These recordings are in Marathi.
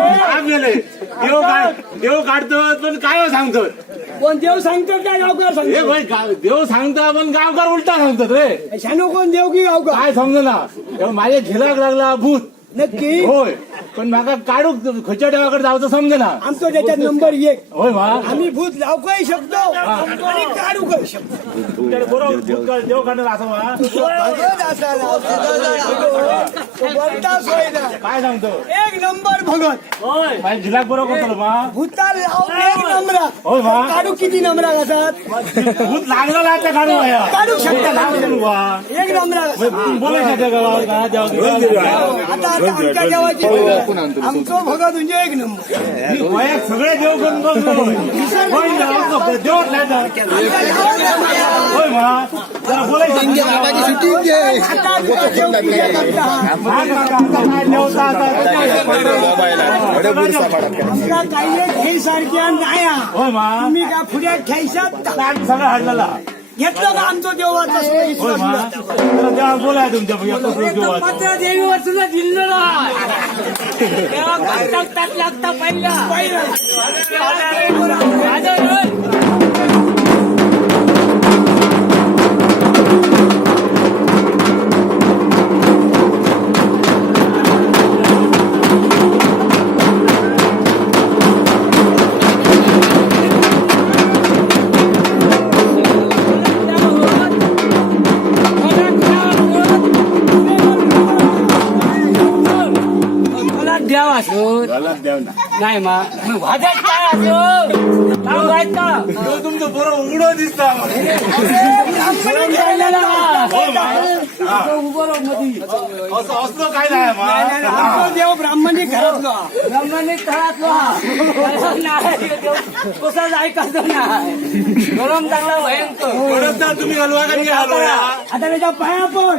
देव काढ देव काढतो पण काय सांगतो कोण देव सांगतो काय गावकर हे सांगतो? भाई गा- देव सांगता पण गावकार उलटा सांगतात रे शानू कोण देव की गावकर काय समजना माझ्या झिलाक लागला भूत नक्की? होय. पण म्हाका काढूक खच्या देवाकडे जावचं समजेना. आमचं त्याच्यात नंबर एक. होय मा आम्ही भूत लावूही शकतो आणि काढू करू शकतो बरोबर काढ- देव काढणार असं मा बोलताच होईना. काय सांगतो? एक नंबर भगत माझ्या झिलाक बरोबर करतो मा भूताल लाव एक नंबरा. होय मा काढू किती नंबरा असतात भूत लागला ना त्या काढू या. काढू शकता. लागू वा एक नंबरा असतात. बोलायचं त्या गावात का? देवा आता आता आमच्या देवाची आमचं भगत म्हणजे एक नंबर. सगळे देव करून बसलो? होय ना, देव. होय मा जरा आता काय नाही तुम्ही का पुढे खेळशात सगळं हाडलेला घेतलं का आमचं देवाचा होय बोलाय तुमच्या पत्र देवीवर सुद्धा दिलेलं तेव्हा घातक लागता पहिला असो नाही मा वाजत काय असो सांगायचं तुमचं बरोबर उघडं दिसतं हा. उभं. असं असलं काय नाही देव ब्राह्मणी घरातला. तसं नाही. तसंच ऐकायचं नाही गरम चांगला भयंकर तुम्ही हलवा का हलवा आता त्याच्या पाया पण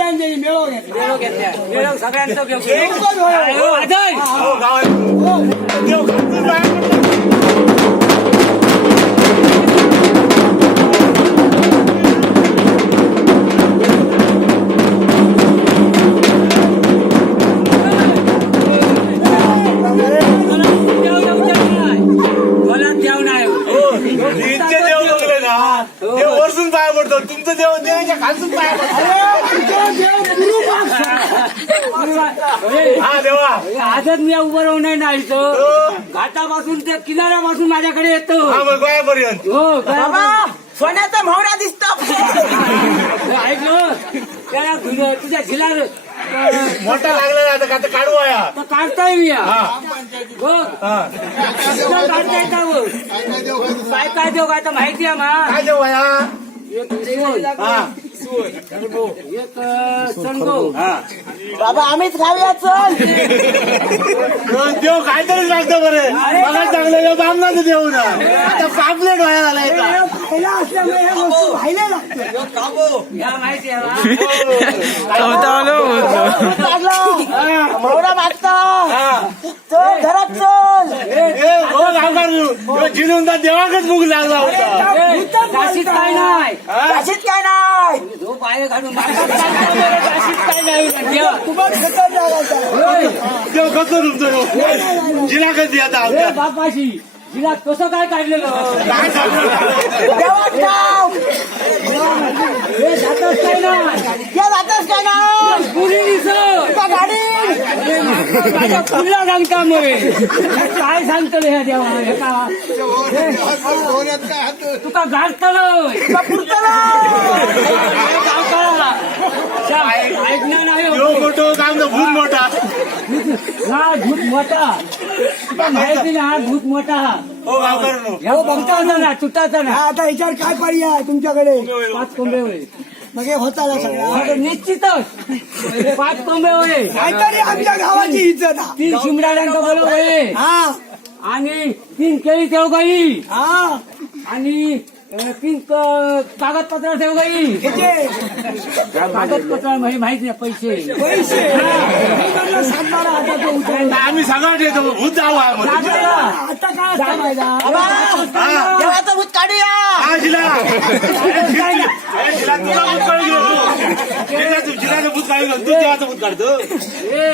मेळो घेतला आणि त्यांनी मेळो घेतला सगळ्यांचं घेऊन एकच होय. अजय हो, गावात देव खातो बाहेर. मला देव नाही इथे देव लागले ना देव वरसून पाया पडतो तुमचं देव देवाच्या खालसून पाया पडतो तुझं देव गुरु हा देवा. आजच मी उभं राहून नाही नाहीचं. हो. घाटापासून ते किनाऱ्यापासून माझ्याकडे येतो. हा मग गोयापर्यंत हो बाबा सोन्याचा भावना दिसतो. ऐकलं त्याला तुझ्या तुझ्या झिलार मोठा लागला ना आता आता काढू आया. तर काढता येईल या. हा. बघ. हा. कसं काढता येतं बघ. काय काय देऊ काय तर माहिती आहे मा? काय देव आया? एक हा. एक बाबा आम्हीच खाऊया चल. देव काहीतरी लागतं बरे. मला चांगलं देव बामनाचं देऊ ना आता पापलेट व्हायला झाला एका राहिला देवाकच मुग लागला होता. काशीत काय नाही. काशीत काय नाही. पाय घालून काशीत काय नाही. तुम्हाला देव कसं तुमचं जिनाकच द्या बापाशी. तिला कसं काय काढलेलं? हे जातच काय नाही या जातच काय गाडी. सांगता मग? काय सांगतो रे ह्या देवा? तुका पुरतं ना ऐकणार नाही हो. मोठं काम तर भूत मोठा. हा भूत मोठा. तुला माहिती ना हा भूत मोठा. हा हो गावकर नो ह्यो बघताचा ना तुटाचा हा, ना आता याच्यावर काय पर्याय आहे तुमच्याकडे? पाच कोंबे होय. मग हे होता ना सगळा. हा, निश्चितच. पाच कोंबे होय. काहीतरी आमच्या गावाची इज्जत हा. तीन शिमराड्यांका बोलव होय. हा. आणि तीन केळी ठेव गाई हा. आणि कागदपत्र ठेव गाई कागदपत्र म्हणजे माहीत नाही पैसे. पैसे. आम्ही सगळं देतो. भूत जाऊ. आता काय. देवाचं भूत काढूया. भूत काढून घेऊ. जिलाचं भूत घेऊ. तू देवाचं भूत काढतो ए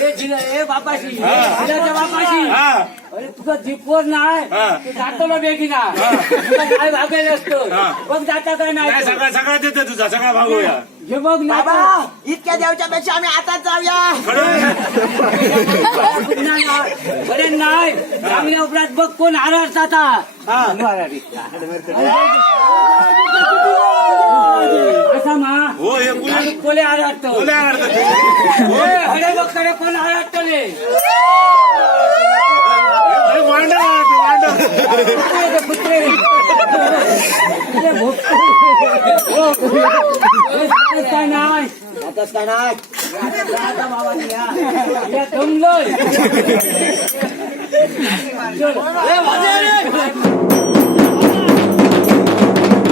ए जिल्हा ए बापाशी बापाशी हा अरे तुझं जीपवर नाही हा. ते जातो ना बेगी ना तुला काय भागायला असतं हा. बघ जाता काय नाही नाही सगळं सगळं देतो तुझा सगळा भागूया हे बघ ना बाबा इतक्या देवच्या पेक्षा आम्ही आताच जाऊया बरे नाही चांगल्या उपरात बघ कोण हारत आता असा मा हो हे कुणा कोले हारत कोण्या आवडतं हरे बघ कडे कोण हारत रे हे वांडर आवडतं, वांडर कुत्रे कुत्रे काय नाही आताच काय नाही आता बाबांनी या. या दमलोय. चल.